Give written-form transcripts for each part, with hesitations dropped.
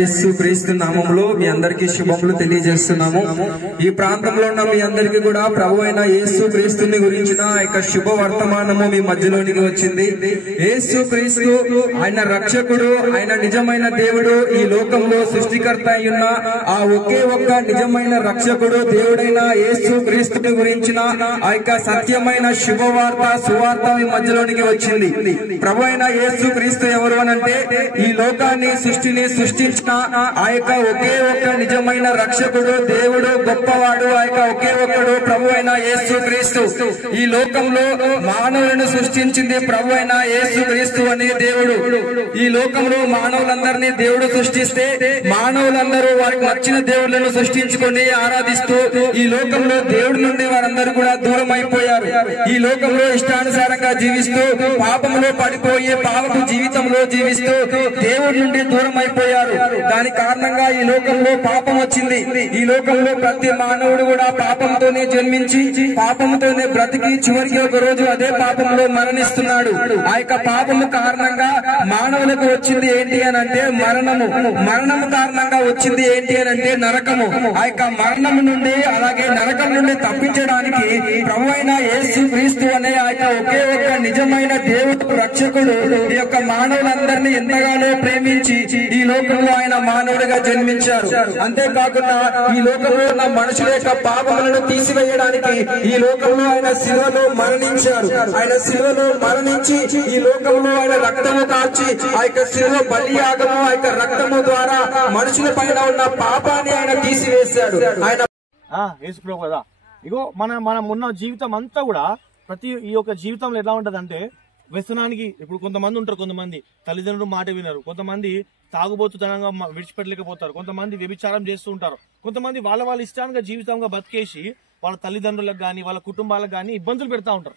యేసు క్రీస్తు నామములో మీ అందరికీ శుభములు తెలియజేస్తున్నాము. ఈ ప్రాంతంలో ఉన్న మీ అందరికీ కూడా ప్రభువైన యేసు క్రీస్తుని గురించిన శుభ వర్తమానము మీ మధ్యలోనికి వచ్చింది. యేసు క్రీస్తు ఆయన రక్షకుడు, ఆయన నిజమైన దేవుడు, ఈ లోకంలో సృష్టికర్త అయిన ఆ ఒకే ఒక్క నిజమైన రక్షకుడు దేవుడైన యేసు క్రీస్తుని గురించిన ఆ సత్యమైన శుభవార్త సువార్త మీ మధ్యలోనికి వచ్చింది. ప్రభువైన యేసు క్రీస్తు ఎవరు అనంటే ఈ లోకాన్ని సృష్టిని సృష్టించిన ఆ ఒకే ఒక్క నిజమైన రక్షకుడు, దేవుడు, గొప్పవాడు, ఆ ఒకే ఒక్కడు ప్రభువైన యేసు క్రీస్తు. ఈ లోకంలో మానవులను సృష్టించింది ప్రభువైన యేసు క్రీస్తు అనే దేవుడు. ఈ లోకంలో మానవులందరినీ దేవుడు సృష్టిస్తే మానవులందరూ వారికి నచ్చిన దేవుళ్లను సృష్టించుకొని ఆరాధిస్తూ ఈ లోకంలో దేవుడి నుండి వారందరూ కూడా దూరం అయిపోయారు. ఈ లోకంలో ఇష్టానుసారంగా జీవిస్తూ పాపంలో పడిపోయి పాపపు జీవితంలో జీవిస్తూ దేవుడి నుండి దూరం అయిపోయారు. దాని కారణంగా ఈ లోకంలో పాపం వచ్చింది. ఈ లోకంలో ప్రతి మానవుడు కూడా పాపంతోనే జన్మించి పాపంతోనే బ్రతికి చివరికి ఒక రోజు అదే పాపంలో మరణిస్తున్నాడు. ఆ పాపము కారణంగా మానవులకు వచ్చింది ఏంటి అని అంటే మరణము. మరణము కారణంగా వచ్చింది ఏంటి అని అంటే నరకము. ఆ మరణము నుండి అలాగే నరకం నుండి తప్పించడానికి ప్రభువైన యేసు క్రీస్తు అనే ఒకే ఒక్క నిజమైన దేవుడు రక్షకుడు ఈ యొక్క మానవులందరినీ ఎంతగానో ప్రేమించి ఈ లోకంలో ఆయన మానవుడిగా జన్మించారు. అంతేకాకుండా ఈ లోకంలో ఉన్న మనుషుల యొక్క పాపములను తీసివేయడానికి ఈ లోకంలో ఆయన శిలువలో మరణించారు. ఆయన శిలువలో మరణించి ఈ లోకంలో ఆయన రక్తము కాల్చి ఆ యొక్క శిలువ బలియాగము ఆ యొక్క రక్తము ద్వారా మనుషుల పైన ఉన్న పాపాన్ని ఆయన తీసివేశాడు. ఆయన కదా ఇగో మనం ఉన్న జీవితం అంతా కూడా ప్రతి ఈ యొక్క జీవితంలో ఎలా ఉంటదంటే వ్యసనానికి ఇప్పుడు కొంతమంది ఉంటారు, కొంతమంది తల్లిదండ్రులు మాట వినరు, కొంతమంది తాగుబోతుతనంగా విడిచిపెట్టలేకపోతారు, కొంతమంది వ్యభిచారం చేస్తూ ఉంటారు, కొంతమంది వాళ్ళ ఇష్టానికి జీవితంగా బతికేసి వాళ్ళ తల్లిదండ్రులకు కానీ వాళ్ళ కుటుంబాలకు కానీ ఇబ్బందులు పెడతా ఉంటారు.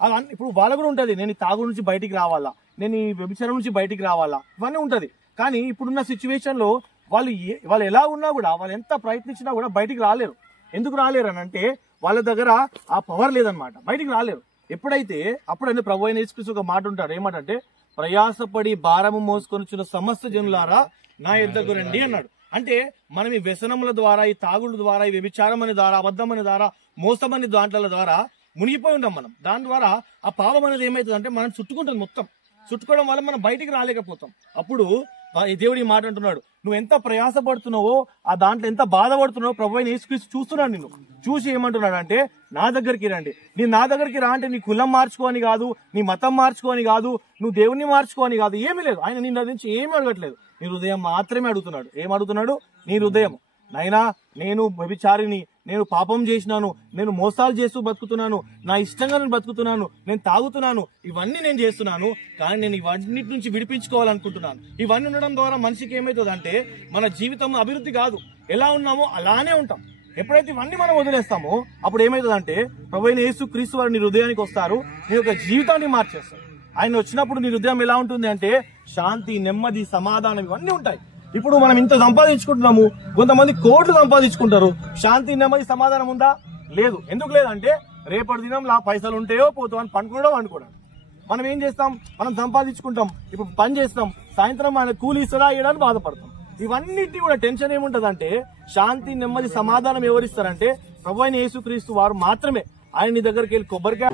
అవన్నీ ఇప్పుడు వాళ్ళ కూడా ఉంటది, నేను ఈ తాగు నుంచి బయటికి రావాలా, నేను ఈ వ్యభిచారం నుంచి బయటికి రావాలా, ఇవన్నీ ఉంటది. కానీ ఇప్పుడున్న సిచ్యువేషన్ లో వాళ్ళు ఎలా ఉన్నా కూడా వాళ్ళు ఎంత ప్రయత్నించినా కూడా బయటికి రాలేరు. ఎందుకు రాలేరు అని అంటే వాళ్ళ దగ్గర ఆ పవర్ లేదనమాట, బయటికి రాలేరు. ఎప్పుడైతే అప్పుడైతే ప్రభు అయిన యేసుక్రీస్తు ఒక మాట ఉంటాడు, ఏమంటే ప్రయాసపడి భారము మోసుకొనిచున్న సమస్త జనులారా నా యొద్దకు రండి అన్నాడు. అంటే మనం ఈ వ్యసనముల ద్వారా, ఈ తాగుల ద్వారా, ఈ వ్యభిచారం అనే ద్వారా, అబద్ధం అనే ద్వారా, మోసం అనే దాంట్ల ద్వారా మునిగిపోయి ఉంటాం మనం. దాని ద్వారా ఆ పాపం అనేది ఏమవుతుంది అంటే మనం చుట్టుకుంటుంది, మొత్తం చుట్టుకోవడం వల్ల మనం బయటికి రాలేకపోతాం. అప్పుడు దేవుడు ఈ మాట అంటున్నాడు, నువ్వు ఎంత ప్రయాసపడుతున్నావో, ఆ దాంట్లో ఎంత బాధపడుతున్నావో ప్రభు అయిన యేసుక్రీస్తు చూస్తున్నాడు. నిన్ను చూసి ఏమంటున్నాడు అంటే నా దగ్గరికి రండి. నీ నా దగ్గరికి రా అంటే నీ కులం మార్చుకోని కాదు, నీ మతం మార్చుకోని కాదు, నువ్వు దేవుణ్ణి మార్చుకోని కాదు, ఏమీ లేదు. ఆయన నిన్న నుంచి ఏమీ అడగట్లేదు, నీ హృదయం మాత్రమే అడుగుతున్నాడు. ఏమడుగుతున్నాడు? నీ హృదయం. నైనా నేను వ్యభిచారిని, నేను పాపం చేసినాను, నేను మోసాలు చేస్తూ బతుకుతున్నాను, నా ఇష్టంగా నేను బతుకుతున్నాను, నేను తాగుతున్నాను, ఇవన్నీ నేను చేస్తున్నాను, కానీ నేను ఇవన్నిటి నుంచి విడిపించుకోవాలనుకుంటున్నాను. ఇవన్నీ ఉండడం ద్వారా మనిషికి ఏమవుతుంది అంటే మన జీవితం అభివృద్ధి కాదు, ఎలా ఉన్నామో అలానే ఉంటాం. ఎప్పుడైతే ఇవన్నీ మనం వదిలేస్తామో అప్పుడు ఏమవుతుంది అంటే ప్రభువైన యేసు క్రీస్తు వారు నీ హృదయానికి వస్తారు, నీ యొక్క జీవితాన్ని మార్చేస్తారు. ఆయన వచ్చినప్పుడు నీ హృదయం ఎలా ఉంటుంది అంటే శాంతి, నెమ్మది, సమాధానం ఇవన్నీ ఉంటాయి. ఇప్పుడు మనం ఇంత సంపాదించుకుంటున్నాము, కొంతమంది కోట్లు సంపాదించుకుంటారు, శాంతి, నెమ్మది, సమాధానం ఉందా? లేదు. ఎందుకు లేదంటే రేపటి దినం పైసలు ఉంటాయో పోతావు అని అనుకోవడం. మనం ఏం చేస్తాం, మనం సంపాదించుకుంటాం, ఇప్పుడు పని చేస్తాం, సాయంత్రం ఆయన కూలి ఇస్తాడా ఇవ్వడానికి బాధపడతాం. ఇవన్నిటి కూడా టెన్షన్ ఏముంటది అంటే శాంతి, నెమ్మది, సమాధానం ఎవరిస్తారంటే ప్రభువైన యేసుక్రీస్తు వారు మాత్రమే. ఆయన నీ దగ్గరికి వెళ్ళి కొబ్బరికాయ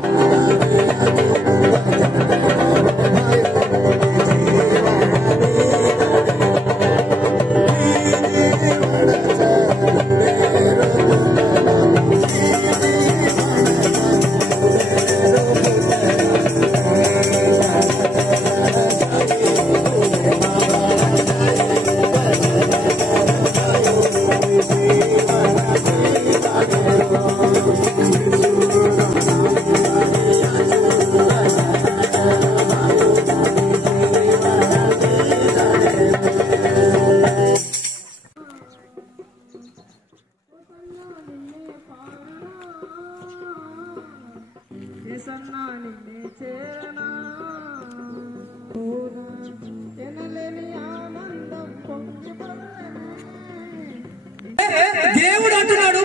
దేవుడు అంటున్నాడు,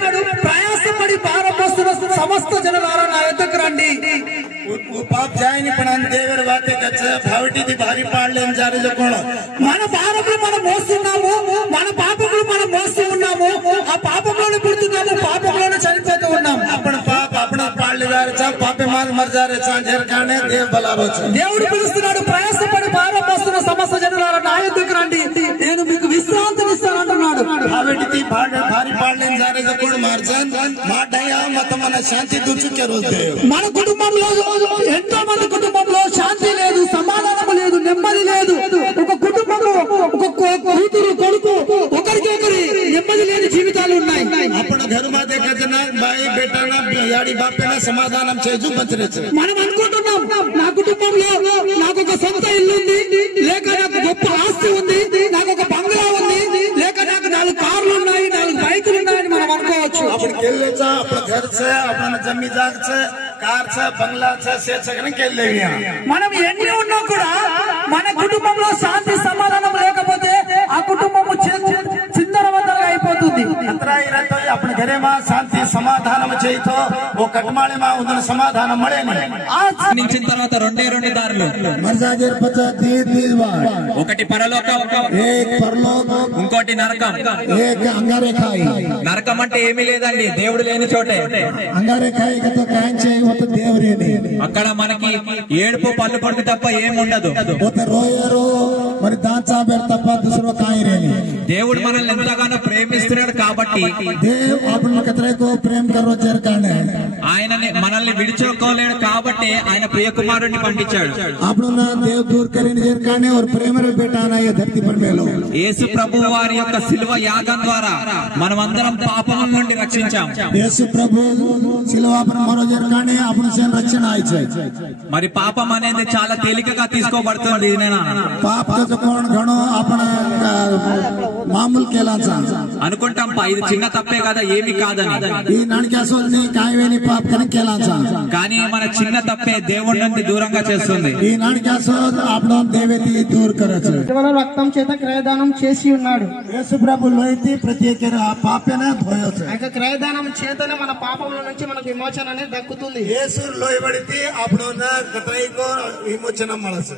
ప్రయాసపడి భారం మోస్తున్న సమస్త జనులారా నా యొద్దకు రండి. वो पाप जाए नहीं पण देवर बातें कच्चे भावटी दी भारी पाड़ लेन जारे जो कोण మన పాపములు మనం మోస్తున్నాము, మన పాపములు మనం మోస్తూ ఉన్నాము, ఆ పాపంలోనే పుడుతున్నాము, పాపంలోనే చనిపోతూ ఉన్నాము. अपन पाप अपना पाड़ ले जा रहे चा पापे मार मर जा रहे चा झेर खाने देव बला रो चा దేవుడు పిలుస్తున్నాడు, ప్రయాసపడి భారం మోస్తున్న సమస్త జనులారా నా యొద్దకు రండి, నేను మీకు విశ్రాంతిని ఇస్తాను అంటున్నాడు. भावटी दी भारी पाड़ लेन जा रहे जो कोण मार चा मार दया मत मन शांति दूर के रोज दे మన కుటుంబంలో ఎంతో మంది కుటుంబంలో శాంతి లేదు, సమాధానం లేదు, నెమ్మది లేదు. ఒక కుటుంబంలో ఒక కూతురు కొడుకు ఒకరికి ఒకరి నెమ్మది లేని జీవితాలు ఉన్నాయి. अपन घर में देखा जना भाई बेटा ना याड़ी बापे ना समाधान చేజు బచరే మనం అనుకుంటున్నాం నా కుటుంబంలో నాకు ఒక సొంత ఇల్లు ఉంది, లేక నాకు గొప్ప ఆస్తి ఉంది, నాకు ఒక బంగ్లా ఉంది, లేక నాకు 4 కార్లు ఉన్నాయి, 4 బైకులు ఉన్నాయని మనం అనుకోవచ్చు. अपन केले चा अपन घर से अपन जमीन जाग से कार से बंगला से सगने केले మనం ఎన్ని ఉన్నా కూడా మన కుటుంబంలో శాంతి సమాధానం లేకపోతే ఆ కుటుంబము చిందరవందరగా అయిపోతుంది. अंतराई रहता है अपने घरे में शांति समाधान में चाहिए तो वो कटमाले में उधर समाधान मरे నించిన తర్వాత రెండు దారులు मर्जाजेर पचा ఒకటి పరలోకం, ఇంకోటి నరకం. एक अंगारे खाई నరకం అంటే ఏమీ లేదండి, దేవుడు లేని చోటే. अंगारे खाई तो कांचे वो तो देवरे అక్కడ మనకి ఏడుపు పళ్ళు పొడుగు తప్ప ఏముండదు. वो तो रोयरो మరి దాంచా బెర్ తప్ప दूसरो काई रेनी దేవుడు మనల్ని ఎంతగానో ప్రేమిస్తున్నాడు కాబట్టి देव अपन कतरे को प्रेम करो जेर काने ఆయన మనల్ని విడిచిపోలేడు కాబట్టి ఆయన ప్రియ కుమారుడిని పంపించాడు. आपनो ना देव दूर करेन जेर काने और प्रेम रे बेटा ना ये धरती पर मेलो యేసు ప్రభు వారి యొక్క శిలువ యాగం ద్వారా మనమందరం పాపం నుండి రక్షించాం. యేసు ప్రభు శిలువ पर मरो जेर काने अपन से रक्षण आइ छे. మరి పాపం అనేది చాలా తేలికగా తీసుకోబడుతుంది. पाप तो कोण घणो अपन मामूल केलाचा అనుకుంటాం ఇది చిన్న తప్పే కదా, ఏమి కాదని. ఈ నాణ్యాసోని కాయవేని పాప కన కేలాचा కానీ మన చిన్న తప్పే దేవుడి నుండి దూరంగా చేస్తుంది. ఈ నాణ్యాసో आपणो దేవేతి దూర్ కరచ కేవలం రక్తం చేత క్రయదానం చేసి ఉన్నాడు. యేసు ప్రభు లోయితి ప్రత్యేకర పాపన ధోయొచ ఆ క్రయదానం చేతనే మన పాపముల నుంచి మనకు విమోచన అనేది దక్కుతుంది. యేసు లోయబడితి आपणो నా కతైకో విమోచన మలస.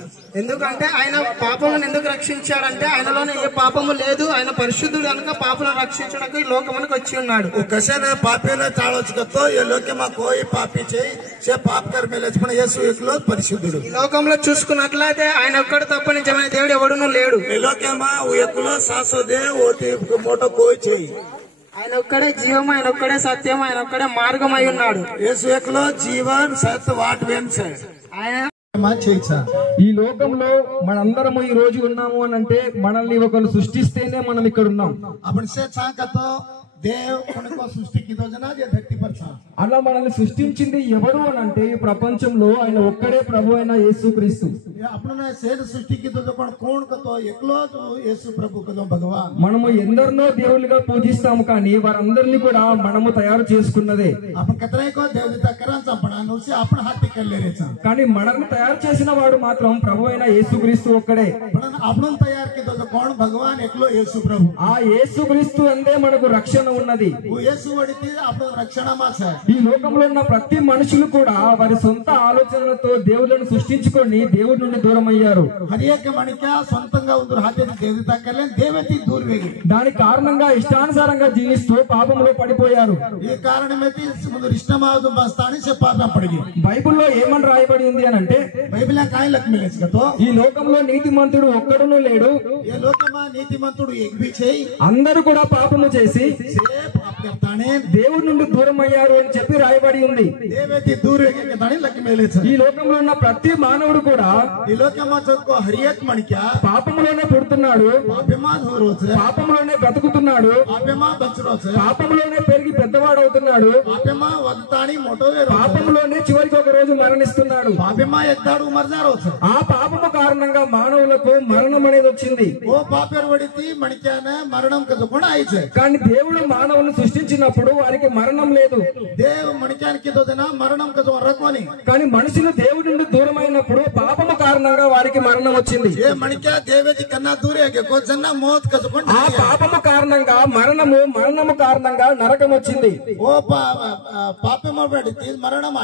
ఎందుకంటే ఆయన పాపములను ఎందుకు రక్షించాడంటే ఆయనలోనే ఏ పాపము లేదు, ఆయన పరిశుద్ధుడు కనుక పాపలను రక్షించడానికి ఈ లోకమునకు వచ్చి ఉన్నాడు. కసన పాపేన తాళొచ్చుకతో ఈ లోకమా కోయి పాపి చేయి సే పాప కర్ మేలేచ్ पण యేసు ఏకలో పరిశుద్ధుడు. ఈ లోకంలో చూసుకున్నట్లయితే ఆయన ఒక్కడు తప్ప నిజమైన దేవుడు ఎవడునూ లేడు. ఈ లోకమా ఏకలో శాశ్వతే ఓతి మోటో కోయి చేయి. ఆయన ఒక్కడే జీవం, ఆయన ఒక్కడే సత్యం, ఆయన ఒక్కడే మార్గం అయి ఉన్నాడు. యేసు ఏకలో జీవన్ సత్య వాట్ వెన్స్ ఆయన ఈ లోకంలో మనందరము ఈ రోజు ఉన్నాము అని అంటే మనల్ని ఒకరు సృష్టిస్తేనే మనం ఇక్కడ ఉన్నాం. आपण से चाकतो देव उनको सृष्टि की योजना ये धरती पर था. అలా మనల్ని సృష్టించింది ఎవరు అని అంటే ఈ ప్రపంచంలో ఆయన ఒక్కడే ప్రభు అయిన యేసుక్రీస్తు. આપણને સેજ સૃષ્ટિ કીધું તો પણ કોણ કતો એકલો જ యేసు ప్రభు కదో భగవాన్. మనము ఎందరినో దేవుళ్ళుగా పూజిస్తాము కానీ వారందరినీ కూడా మనము తయారు చేసుకున్నదే. आपण कतराय को देवता करांचा पण अनुसे आपण हाती केले रेचा. కానీ మనల్ని తయారు చేసిన వాడు మాత్రం ప్రభు అయిన యేసుక్రీస్తు ఒక్కడే. पण आपण तयार कीधो तो कोण भगवान एकलो యేసు ప్రభు. ఆ యేసుక్రీస్తు అందే మనకు రక్షణ ఉన్నది. वो యేసు వడితి आपण రక్షణ మాస. ఈ లోకంలో ఉన్న ప్రతి మనుషులు కూడా వారి సొంత ఆలోచనలతో దేవుళ్ళను సృష్టించుకొని దేవుడి నుండి దూరం అయ్యారు. हर एक मणिका సొంతంగా ఉందరు हाते देवता केले देवती दूर वेगी. దాని కారణంగా ఇష్టానుసారంగా జీవిస్తూ పాపంలో పడిపోయారు. ఈ కారణమేతి ముందు ఇష్టమాదు బస్తాని से पाप पड़गी. బైబిల్లో ఏమని రాయబడి ఉంది అని అంటే బైబిల్ काय लख मिलेस कतो ఈ లోకంలో నీతిమంతుడు ఒక్కడునూ లేడు, ये లోకమా నీతిమంతుడు एक भी చేయి అందరూ కూడా పాపము చేసి से पाप करताने దేవుడి నుండి దూరం అయ్యారు అని చెప్పి రాయబడి ఉంది. देवती दूर वेगी ताने लख मिलेस. ఈ లోకంలో ఉన్న ప్రతి మానవుడు కూడా ఈ లోకమా చొక్కో हर एक मणिका పాపంలోనే పుడుతున్నాడు, పాపమాన్ హోరోచ పాపంలోనే బ్రతుకుతున్నాడు, పాపమా బచ్చరోచ పాపంలోనే పెరిగి పెద్దవాడవుతున్నాడు, పాపమా వదతాని మోటోవే పాపంలోనే చివరికి ఒక రోజు మరణిస్తున్నాడు. పాపమా ఎత్తాడు మర్జారోచ. ఆ పాపము కారణంగా మానవులకు మరణం అనేది వచ్చింది. ఓ పాపర్ వడితి మణికాన మరణం కదకుండా ఆయిచే. కానీ దేవుడు మానవుని సృష్టించినప్పుడు వారికి మరణం లేదు. దేవ మణికానికి దోదన మరణం కదో రకోని. కానీ మనుషులు దేవుడి నుండి దూరమైనప్పుడు పాపము కారణంగా కారణంగా వారికి మరణం వచ్చింది. ఏ మణికా దేవేది కన్నా దూరేగే కోజన్న మోత్ కసుకుంటా ఆ పాపము కారణంగా మరణము కారణంగా నరకం వచ్చింది. ఓ పాపము పడితే మరణం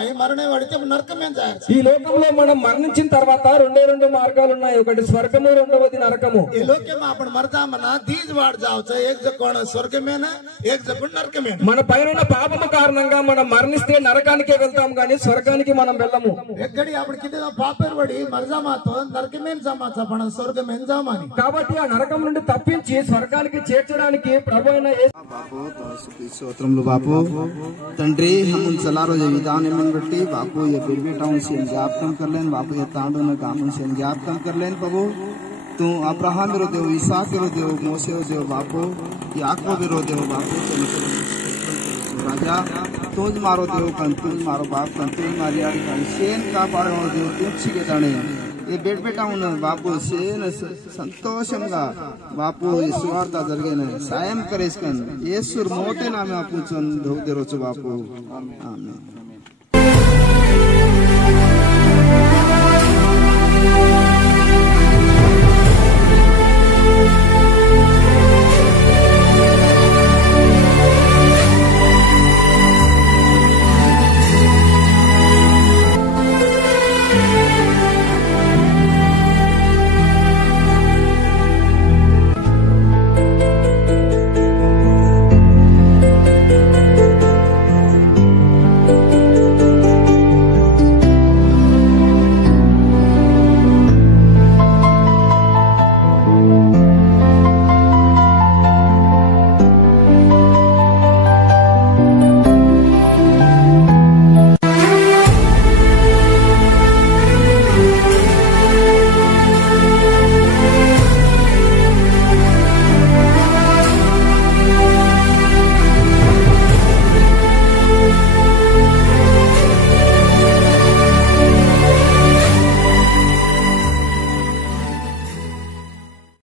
పడితే నరకమే జాయచ్చు. ఈ లోకంలో మనం మరణించిన తర్వాత రెండు మార్గాలు ఉన్నాయి. ఒకటి స్వర్గము, రెండవది నరకము. ఈ లోకం आपण మరదామన దీజ్ వాడ్ జావచ్చు. ఏక్ జకోణ స్వర్గమేనా, ఏక్ జకోణ నరకమేనా. మన పైన పాపము కారణంగా మనం మరణిస్తే నరకానికే వెళ్తాం గానీ స్వర్గానికి మనం వెళ్ళము. ఎక్కడి आपण किती పాపర్ పడి మరజామాతో నరకమేన జామాచా పణ స్వర్గమేన జామాని. కాబట్టి ఆ నరకం నుండి తప్పించి స్వర్గానికి చేర్చడానికి ప్రభువైన బాపు స్తోత్రములు బాపు తండ్రి हम चलारो जे विधान मन बट्टी बापू ये बेटाओं से ज्ञापन कर लेन बापू ये तांडो न गामन से ज्ञापन कर लेन प्रभु तू अब्राहम रो देव, इसहाक रो देव, मोसे रो देव बापू, याकूब रो देव बापू राजा तुझ मारो देव कन तुझ मारो बाप कन तुझ मारियाड़ी कन सेन का पारो देव तुझी के ताणे ये बेटाऊन बापू सेन संतोषंगा बापू ये सुवार्ता जरगेन सायम करेस कन येसूर मोटे नामे आपूचन धोग देरोचो बापू आमेन.